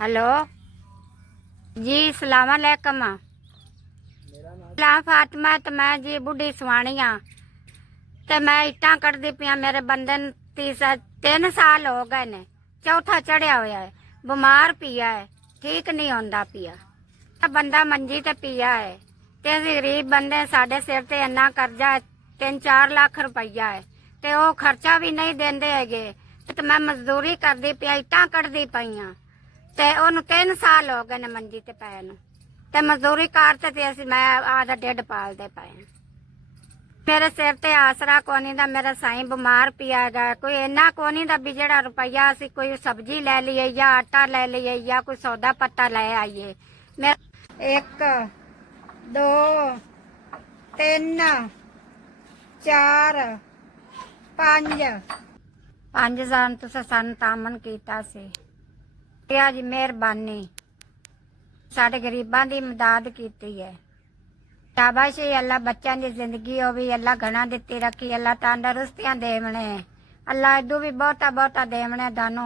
Hello जी, सलाम अलैकुम। सलाम फातिमा। तो मैं जी बुढ़ी सुहानी हाँ, ते मैं इट्टां कटदी पिया। मेरे बंदे नूं 3 साल हो गए ने, चौथा चढ़िया होया है, बीमार पिया है, ठीक नहीं होंदा पिया। बंदा मंजी ते पिया है, ते असीं गरीब बंदे, साडे सिर ते इन्ना कर्जा है, 3-4 लाख रुपया है, ते ओ खर्चा भी नहीं देंदे हैगे। ते मैं मजदूरी करदी पिया, इट्टां कटदी पई हाँ, ते ओनू 3 साल हो गए ने मंजी ते पए नूं, ते मजदूरी करते ते असीं मैं आधा ढिड पालदे पए। मेरे सिर ते आसरा कोनी दा, मेरा साईं बीमार पिया है, कोई इन्ना कोनी दा भी जेड़ा रुपया असीं कोई सब्जी ले लीए या आटा ले लीए या कोई सौदा पत्ता ले आईए। मैं 1 2 3 4 5 ਸਾਲ ਤੁਸੀਂ ਸਾਨੂੰ ਤਾਮਨ ਕੀਤਾ ਸੀ। ਪਿਆ ਜੀ ਮਿਹਰਬਾਨੀ, ਸਾਡੇ ਗਰੀਬਾਂ ਦੀ ਮਦਦ ਕੀਤੀ ਹੈ। शाबाश अल्लाह बच्चों की जिंदगी हो भी अल्लाह घना दिती रखी, अल्लाह तंदुरुस्तियां देवने, अल्लाह इदू भी बहुता बहुता देवने दानू।